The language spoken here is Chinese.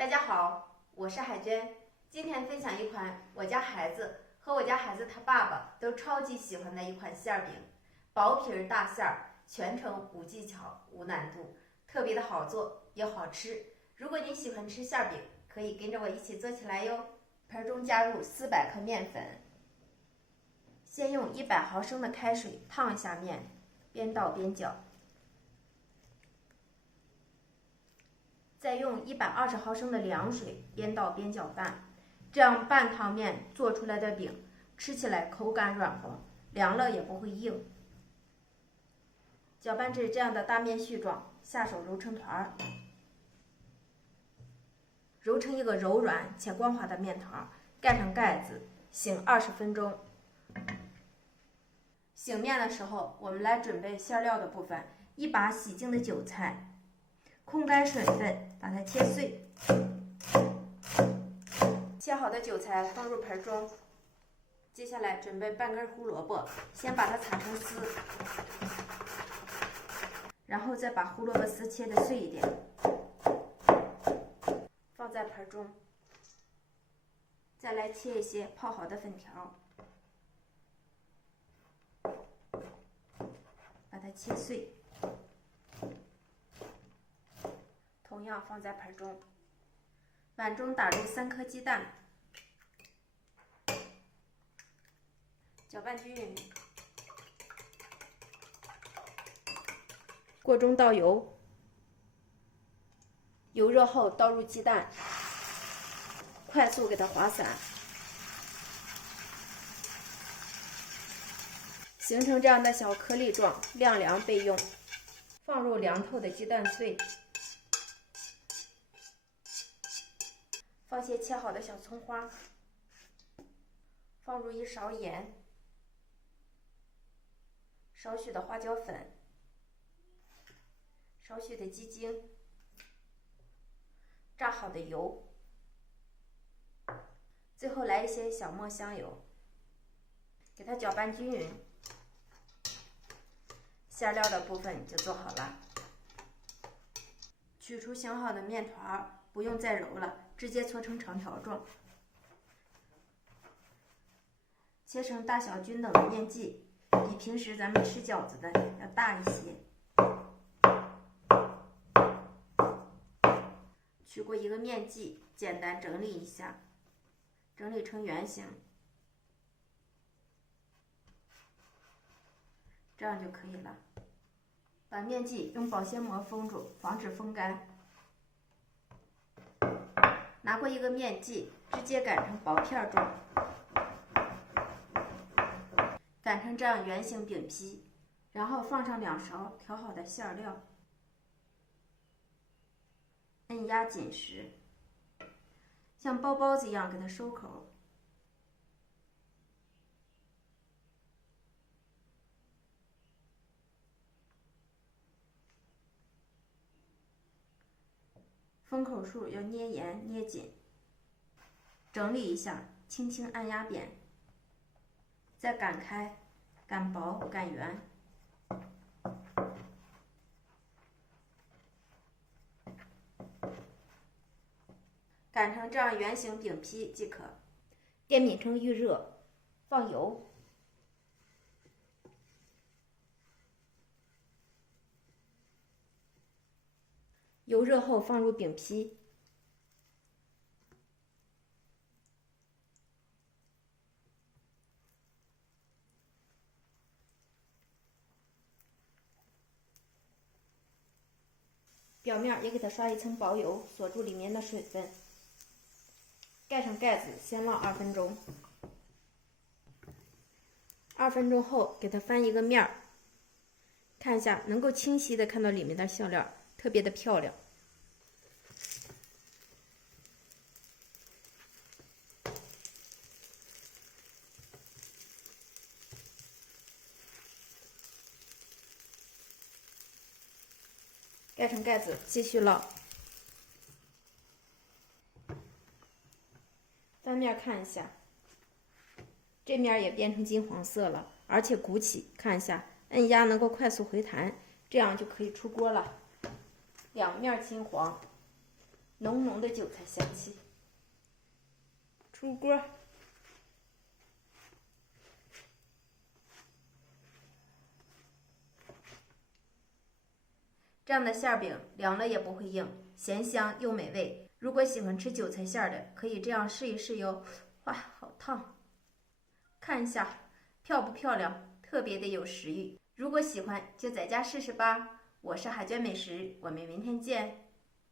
大家好，我是海娟，今天分享一款我家孩子和我家孩子他爸爸都超级喜欢的一款馅饼，薄皮儿大馅儿，全程无技巧无难度，特别的好做也好吃。如果你喜欢吃馅饼，可以跟着我一起做起来哟。盆中加入400克面粉，先用100毫升的开水烫一下面，边倒边搅。再用120毫升的凉水边倒边搅拌，这样半汤面做出来的饼吃起来口感软和，凉了也不会硬。搅拌至这样的大面絮状，下手揉成团儿，揉成一个柔软且光滑的面团，盖上盖子，醒20分钟。醒面的时候，我们来准备馅料的部分：一把洗净的韭菜。控干水分，把它切碎。切好的韭菜放入盆中。接下来准备半根胡萝卜，先把它擦成丝，然后再把胡萝卜丝切得碎一点，放在盆中。再来切一些泡好的粉条，把它切碎。同样放在盆中，碗中打入3颗鸡蛋，搅拌均匀。锅中倒油，油热后倒入鸡蛋，快速给它滑散，形成这样的小颗粒状，晾凉备用。放入凉透的鸡蛋碎。放些切好的小葱花，放入1勺盐，少许的花椒粉，少许的鸡精，炸好的油，最后来一些小磨香油，给它搅拌均匀。馅料的部分就做好了。取出醒好的面团，不用再揉了，直接搓成长条状，切成大小均等的面剂，比平时咱们吃饺子的要大一些。取过一个面剂，简单整理一下，整理成圆形，这样就可以了。把面剂用保鲜膜封住，防止风干。拿过一个面剂，直接擀成薄片状，擀成这样圆形饼皮，然后放上2勺调好的馅料，按压紧实，像包包子一样给它收口。封口处要捏严捏紧，整理一下，轻轻按压扁，再擀开，擀薄擀圆。擀成这样圆形饼皮即可。电饼铛预热，放油。油热后放入饼皮，表面也给它刷一层薄油，锁住里面的水分。盖上盖子，先烙2分钟。2分钟后，给它翻一个面儿，看一下，能够清晰的看到里面的馅料，特别的漂亮。盖上盖子，继续烙。翻面看一下，这面也变成金黄色了，而且鼓起，看一下，按压能够快速回弹，这样就可以出锅了。2面金黄。浓浓的韭菜香气。出锅。这样的馅饼凉了也不会硬，咸香又美味。如果喜欢吃韭菜馅的，可以这样试一试哟。哇，好烫！看一下漂不漂亮，特别的有食欲。如果喜欢就在家试试吧。我是海娟美食，我们明天见。